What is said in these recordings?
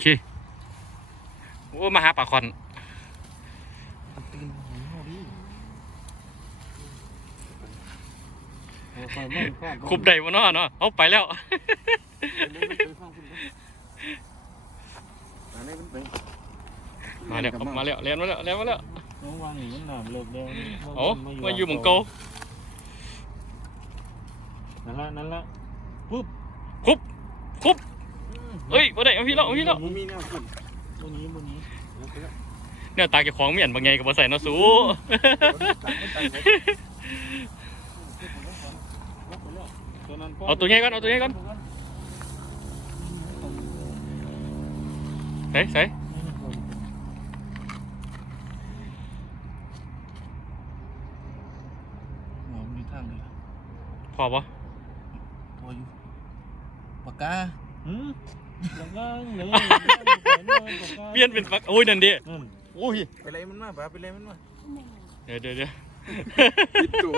เค โอ้มาหาปลาคอนตื่นหัวดิเอาไปไม่พลาดคุบได้บ่เนาะเนาะเอาไปแล้วไปเลยไปฟังคุณนะอันนี้มันไปมาแล้วมาแล้วเรียนมาแล้วเรียนมาแล้วน้องวางหนีมันหนามเลิกแล้วโอ้มาอยู่หมองเกานั่นละนั่นละปุ๊บคุบคุบ เอ้ยบ่ได้เอาพี่แล้วเอาพี่แล้วมันมีแนวขึ้นบนนี้บนนี้แล้วก็เนี่ยตาเก็บของเมียนบางไงก็บ่ใส่เนาะสูเอาตัวใหญ่ก่อนเอาตัวใหญ่ก่อนใส่ใส่หมอมีทางเลยพอบ่พออยู่ปากกาหืมปากกา เปลี่ยนเป็นฟักโอ้ยนั่นดิโอ้ยไปเลยมันมาไปเลยมันมาเดี๋ยวเดี๋ยวเดี๋ยวตู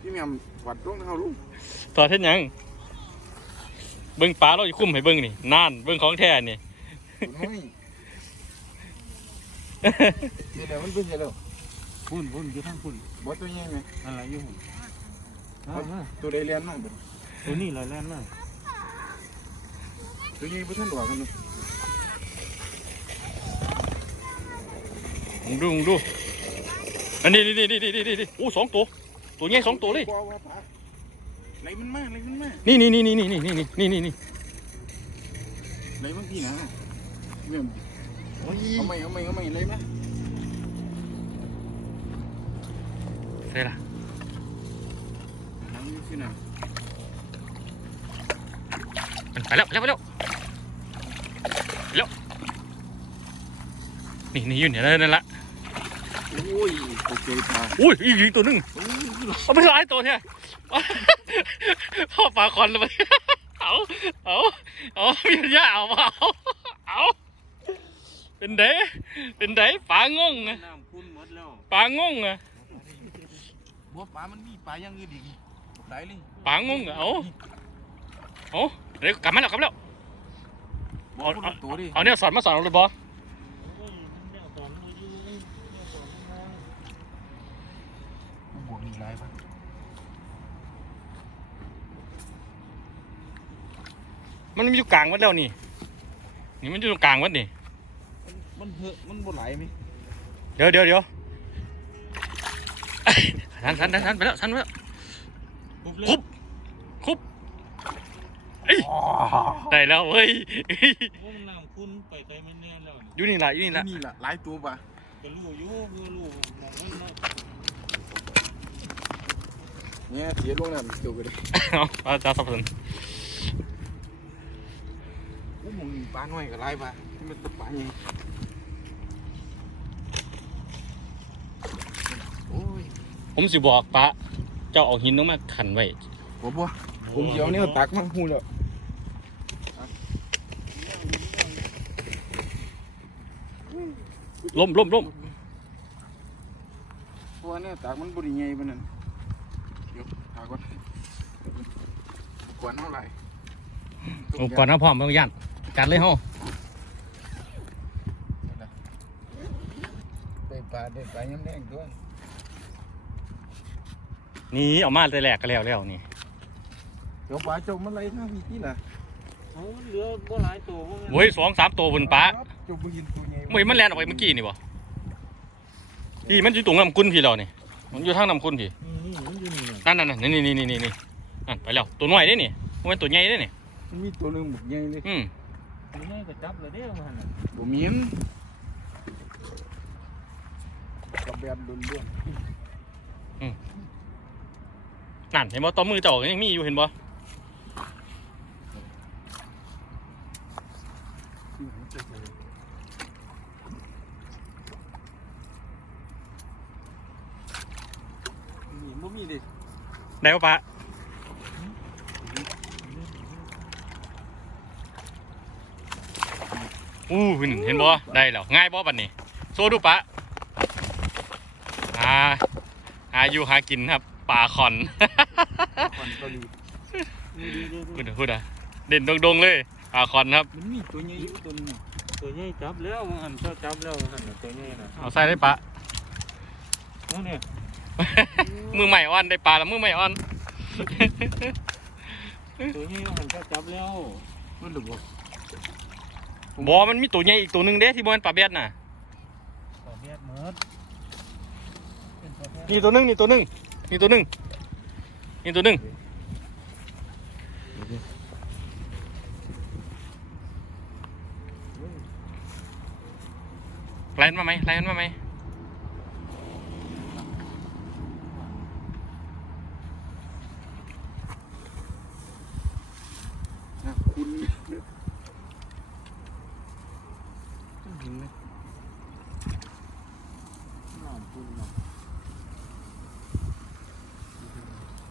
พี่แมมวัดร่วงเท้าลุกต่อเท่นยังเบิ้งปลาเราจะคุ้มให้เบิ้งนี่น่านเบิ้งของแท้นี่เดี๋ยวมันเบิ้งยังแล้ว พุ่นพุ่นอยู่ทางพุ่นบอตัวยังไงอะไรอยู่หุ่นตัวใดเลียนมากตัวนี้ลอยแล่นมากตัวยังไม่ทันหลวกันเลยมึงดูมึงดูอันนี้นี่นี่นี่นี่นี่นี่โอ้สองตัว ตัวใหญ่สองตัวเลยไหลมันมากไหลมันมากนี่นี่นี่นี่นี่นี่นี่นี่นี่นี่ไหลมันพี่นะเนี่ยเอาไม่เอาไม่เอาไม่ไหลนะ ใช่ละหลังอยู่ที่ไหนมันไปแล้วไปแล้วไปแล้วไปแล้วนี่นี่อยู่เนี่ยนั่นละโอ้ยโอเคปลาอุ้ยอีกอีกตัวหนึงเอาไปหลายตัวเนี่ยพ่อปลาคอนเลยไปเอาเอาเอามีปัญญาเอาเอาเอาเป็นเด้เป็นเด้ปลางงอะน้ำคุณหมดแล้วปลางงอะ บัวปลามันมีปลายังอื่นอีกไหลเลยปลางงอะเอาเอาเดี๋ยวกลับมาแล้วกลับมาแล้ว บัวคนละตัวดิเอาเนี่ยสอนมาสอนเราเลยบอบวกนี่ไรปะมันมีอยู่กลางวัดแล้วนี่ นี่มันอยู่ตรงกลางวัดนี่ มันเหอะมันบ่ไหลไหมเดี๋ยวเดี๋ยวเดี๋ยว ทันทันทันทันไปแล้วทันไปแล้วคุบคุบเอ้ยได้แล้วเว้ยว่ามันน้ำคุณไปไกลมันแน่แล้วนี่อยู่นี่ละอยู่นี่ละนี่แหละหลายตัวปะก็รู้อยู่ก็รู้มองมันเนาะเนี่ยเสียลงน้ำเกี่ยวกันเลยเอาเอาจ้าสับสนโอ้มึงปลาหน่อยกับไรปะที่มันตะปลาใหญ่โอ้ย ผมสิบอกปะเจ้าเอาหินลงมาขันไว้บัวบัวผมเดี๋ยวเนี่ยตักมันหูแล้วล้มล้มล้มเพราะว่าเนี่ยตักมันบริใหญ่ปะนั่นเดี๋ยวตักก่อนกวนเท่าไหร่โอ้ก่อนนะพร้อมบางย่านจัดเลยเฮาได้ปลาได้ปลายังแดงด้วย นี่เอามาแต่แรกก็แล้วแล้วนี่เดี๋ยวปลาจมมันไรท่าพี่ที่ล่ะเอามันเหลือบ่หลายตัวว่ามันโว้ยสองสามตัวบนปลาจมไปยินตัวใหญ่เมื่อมันแลนออกไปเมื่อกี้นี่บ่พี่มันอยู่ตรงน้ำกุนพี่เรานี่มันอยู่ทางน้ำกุนพี่นี่มันอยู่นี่น่ะนั่นนั่นนั่นนี่นี่นี่นี่นี่นั่นไปแล้วตัวน้อยเด้นี่มันเป็นตัวใหญ่เด้นี่มันมีตัวหนึงบุกใหญ่เลยอืมตัวนี้ก็จับเลยเด้อมันน่ะบ่มีนกับแบบดุนด้วน นั่นเห็นบ่ต่อมือเจ้ายังมีอยู่เห็นบ่มีบ่มีเด็ได้ป่ะปะอู้เห็นเห็นบ่ได้แล้วง่ายบ่บัดนี้โซดูปะหาหาอยู่หากินครับ ป่าคอนคอนเกาหลีพูดอะพูดอะเด่นดงๆเลยป่าคอนครับมันมีตัวใหญ่อยู่ตัวหนึงอะตัวใหญ่จับแล้วมันหันเจ้าจับแล้วมันหันน่ะตัวใหญ่น่ะเอาใส่ได้ปะโอ้เนี่ยมือใหม่อ่อนได้ปลาแล้วมือใหม่อ่อนตัวใหญ่มันหันเจ้าจับแล้วมันหรือบ่บอมันมีตัวใหญ่อีกตัวหนึ่งเด้ที่บนปลาเบียดน่ะปลาเบียดหมดเป็นปลาเบียดนี่ตัวหนึ่งนี่ตัวหนึ่ง นี่ตัวหนึ่งนี่ตัวหนึ่งไล่มันมาไหมไล่มันมาไหมนะคุณต้องเห็นไหม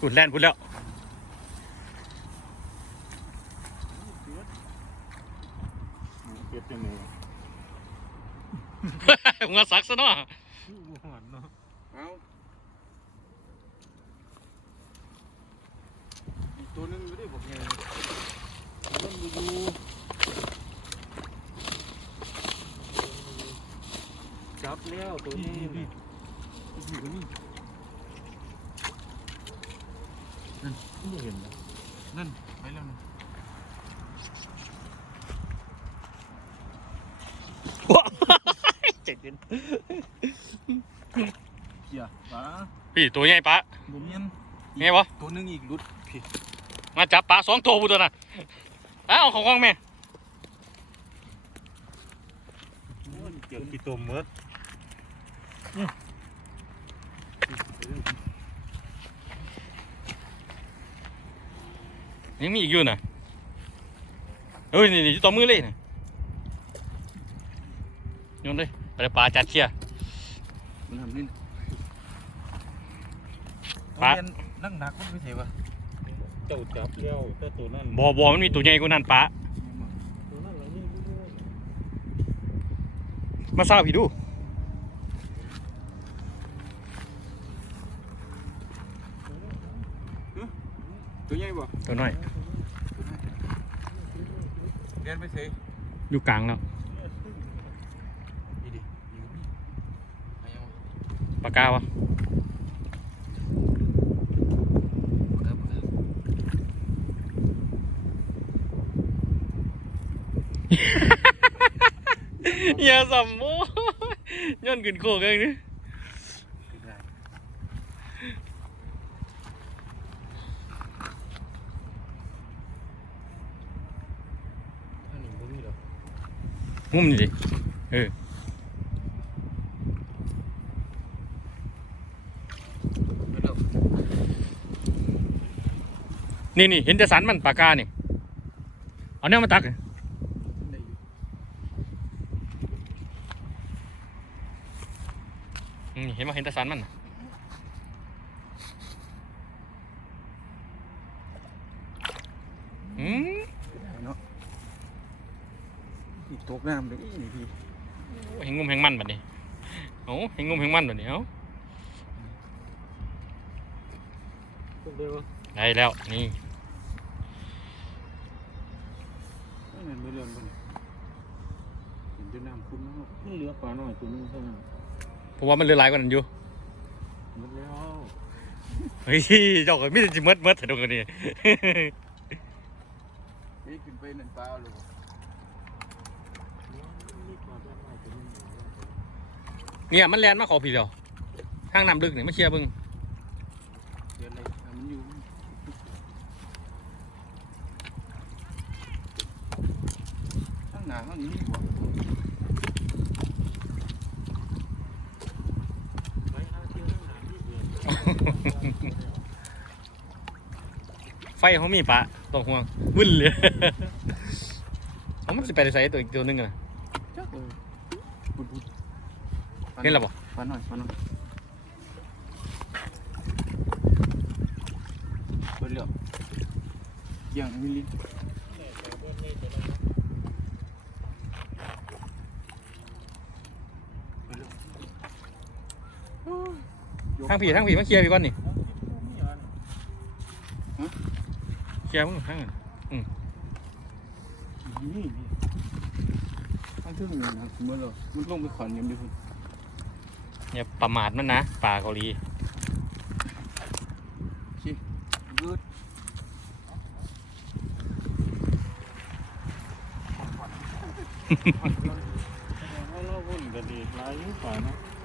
น้ำคุณเนาะขุดแล่นขุดแล้วเก็บยังไงมึงเอาสักซะเนาะผู้หอนเนาะเอาอีกตัวหนึงไม่ได้บอกไงมันอยู่จับแล้วตัวนี้น่ะอยู่นี่ไม่เห็นนะนั่นไปแล้วนะเจ็ดดินเขี่ยปลาพี่ตัวใหญ่ปลาบ่มีอันไงวะตัวหนึงอีกรุดพี่มาจับปลาสองตัวพูตัวน่ะอ้าวของของแม่เกี่ยวกี่ตัวเมด ยังมีอีกอยู่น่ะเฮ้ยนี่นี่อยู่ตัวมือเลยน่ะโยนเลยไปเลยปลาจัดเชียร์มันทำนี่ปลาเรียนนั่งหนักมันไม่ใช่ปะเจ้าจับแล้วแต่ตัวนั้นบอบอมันมีตัวใหญ่กว่านั้นปลาตัวนั้นอะไรนี่มาเศร้าพี่ดู ตัวใหญ่บ่ตัวน้อยเรียนไปใช่อยู่กลางแล้วนี่ดิอยู่นี่ไปเอาปากกาวะครับครับอย่าสัมโมย้อนขึ้นโคกเองนี่ ได้อันนี้บ่มีหรอก มุมนี่ดิเออนี่นี่เห็นแต่สันมันปากกานี่เอาเนี่ยมาตักเห็นว่าเห็นแต่สันมันน่ะอืม ได้เนาะอีก ตกน้ำเลยอีนี่พี่เห็นงุมเห็นมันแบบนี้เอาเห็นงุมเห็นมันแบบนี้เอาตัวเดียวได้แล้วนี่นั่นไม่เรื่องบ่นี่เห็นแต่น้ำคุณเนาะมันเหลือปลาหน่อยตัวนึงเท่านั้นเพราะว่ามันเหลือหลายกว่านั้นอยู่หมดแล้วเฮ้ยเจ้าก็ไมแต่ได้จิมดมดแต่ตรงนี้เฮ้ยขึ้นไปนั่นปลาเอาเลยบ่ นี่ปลาเบียดหน่อยตัวนึง เนี่ยมันแลนมาขอพี่เดียวทางน้ำลึกนี่มาเคลียร์บึงเดี๋ยวอะไรอะมันอยู่ข้างหน้าข้างนี้บ่ไปหาเที่ยวหาที่เบื่อไฟเขามีปะต้องห่วงวุ่นเลยเขามันสิไปได้ใส่ตัวอีกตัวหนึงอะจักเออบุดบุด เห็นแล้วบ่ฟันหน่อยฟันหน่อยเปิดเร็วอย่างมิลลิทางผีทางผีมาเคลียร์พี่ก่อนนี่เคลียร์มึงทางอื่นอืมนี่ทางเทือกเหนะคุณเมื่อเรามันลงไปขอนเงินดิคุณ อย่าประมาทมันนะป่าเกาหลีฮ่า